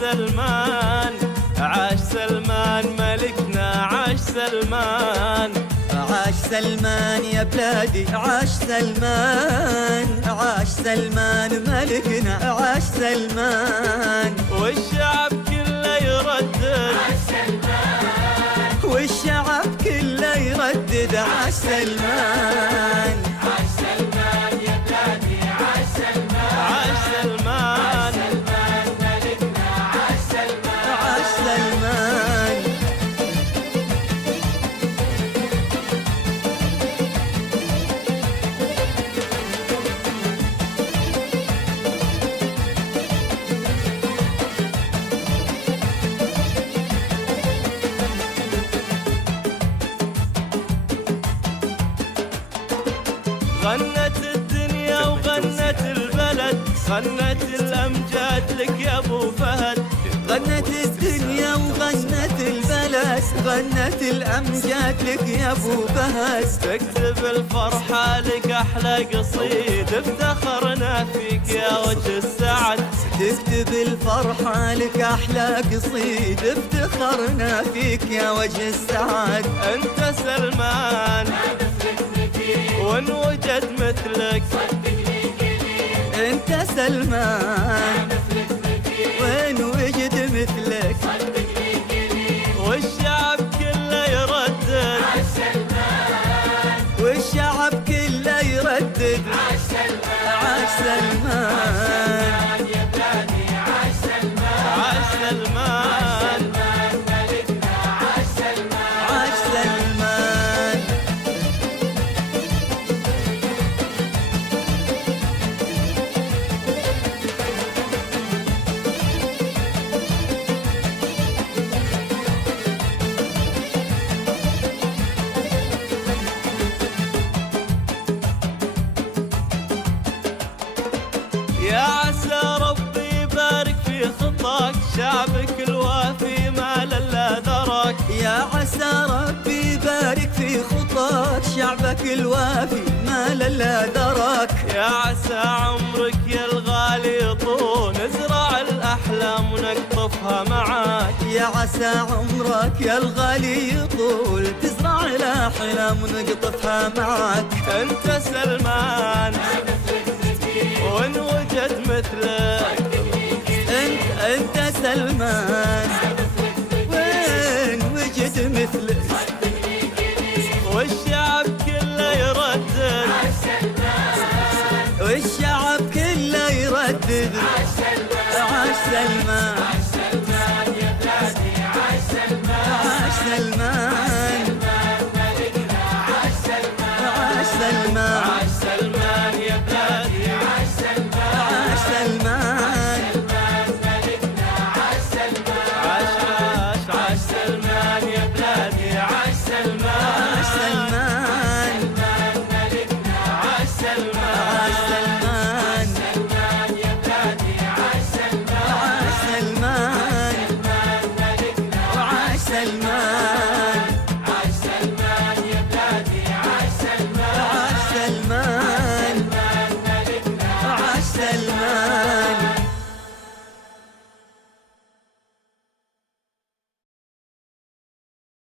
سلمان، عاش سلمان ملكنا، عاش سلمان. عاش سلمان يا بلادي، عاش سلمان، عاش سلمان ملكنا، عاش سلمان. والشعب كله يردد عاش سلمان، والشعب كله يردد عاش سلمان. عاش سلمان يا بلادي، عاش سلمان، عاش سلمان، سلمان ملكنا، عاش سلمان. عاش سلمان. غنت الدنيا وغنت البلد، غنت الأمجاد لك يا أبو فهد. غنت الدنيا وغنت البلد، غنت الأمجاد لك يا أبو فهد. تكتب الفرحة لك أحلى قصيد، افتخرنا فيك يا وجه السعد. تكتب الفرحة لك أحلى قصيد، افتخرنا فيك يا وجه السعد. أنت سلمان وإن وجد مثلك، أنت سلمان وين وجد مثلك. والشعب كله يردد عاش سلمان، والشعب كله يردد عاش سلمان، عاش سلمان. يا بلادي، عاش سلمان، عاش سلمان. سلمان ملكنا، عاش سلمان. عاش سلمان. يا عسى ربي يبارك في خطاك، شعبك الوافي ما للا ذراك. يا عسى ربي يبارك في خطاك، شعبك الوافي ما للا دراك. يا عسى عمرك يا الغالي يطول، نزرع الأحلام ونقطفها معاك. يا عسى عمرك يا الغالي يطول، تزرع الأحلام ونقطفها معك. أنت سلمان وإن وجد مثلك، أنت سلمان وين وجد مثلك. والشعب